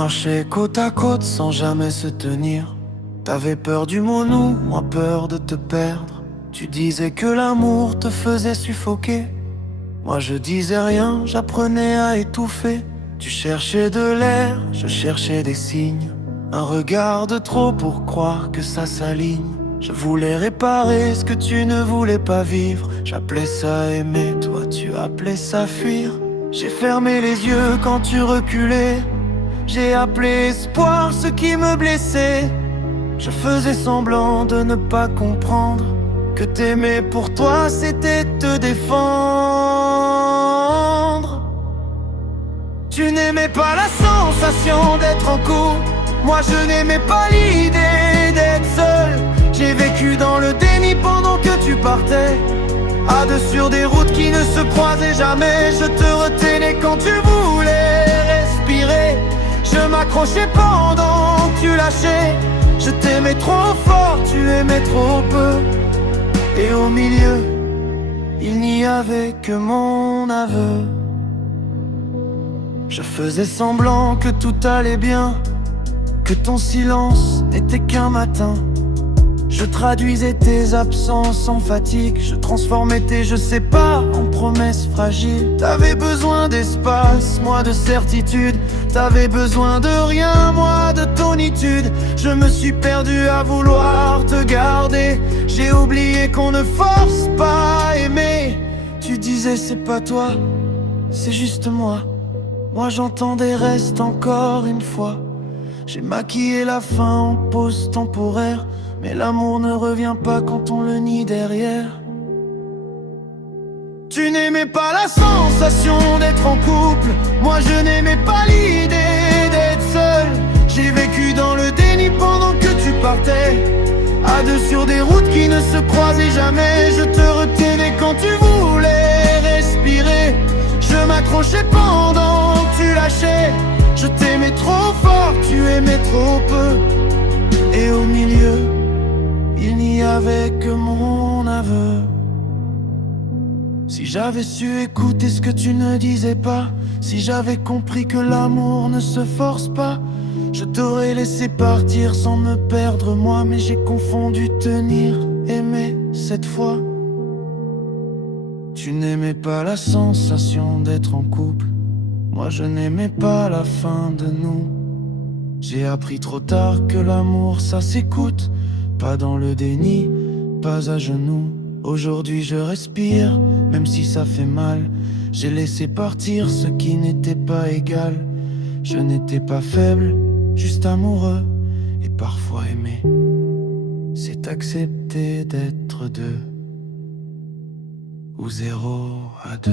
marchait côte à côte sans jamais se tenir. T'avais peur du mot nous, moi peur de te perdre. Tu disais que l'amour te faisait suffoquer. Moi je disais rien, j'apprenais à étouffer. Tu cherchais de l'air, je cherchais des signes. Un regard de trop pour croire que ça s'aligne. Je voulais réparer ce que tu ne voulais pas vivre. J'appelais ça aimer, toi tu appelais ça fuir. J'ai fermé les yeux quand tu reculais. J'ai appelé espoir ce qui me blessait. Je faisais semblant de ne pas comprendre que t'aimer pour toi c'était te défendre. Tu n'aimais pas la sensation d'être en couple. Moi je n'aimais pas l'idée d'être seul. J'ai vécu dans le déni pendant que tu partais, à deux sur des routes qui ne se croisaient jamais. Je te retenais quand tu voulais respirer. Je m'accrochais pendant que tu lâchais. Je t'aimais trop fort, tu aimais trop peu. Et au milieu, il n'y avait que mon aveu. Je faisais semblant que tout allait bien, que ton silence n'était qu'un matin. Je traduisais tes absences en fatigue. Je transformais tes je sais pas en promesses fragiles. T'avais besoin d'espace, moi de certitude. T'avais besoin de rien, moi de tonitude. Je me suis perdu à vouloir te garder. J'ai oublié qu'on ne force pas à aimer. Tu disais c'est pas toi, c'est juste moi. Moi j'entendais reste encore une fois. J'ai maquillé la fin en pause temporaire. Mais l'amour ne revient pas quand on le nie derrière. Tu n'aimais pas la sensation d'être en couple. Moi je n'aimais pas l'idée d'être seul. J'ai vécu dans le déni pendant que tu partais, à deux sur des routes qui ne se croisaient jamais. Je te retenais quand tu voulais respirer. Je m'accrochais pendant que tu lâchais. Je t'aimais trop fort, tu aimais trop peu. Et au milieu, il n'y avait que mon aveu. Si j'avais su écouter ce que tu ne disais pas, si j'avais compris que l'amour ne se force pas, je t'aurais laissé partir sans me perdre moi. Mais j'ai confondu tenir, aimer cette fois. Tu n'aimais pas la sensation d'être en couple. Moi je n'aimais pas la fin de nous. J'ai appris trop tard que l'amour ça s'écoute. Pas dans le déni, pas à genoux. Aujourd'hui je respire, même si ça fait mal. J'ai laissé partir ce qui n'était pas égal. Je n'étais pas faible, juste amoureux. Et parfois aimer, c'est accepter d'être deux, ou 0 à 2.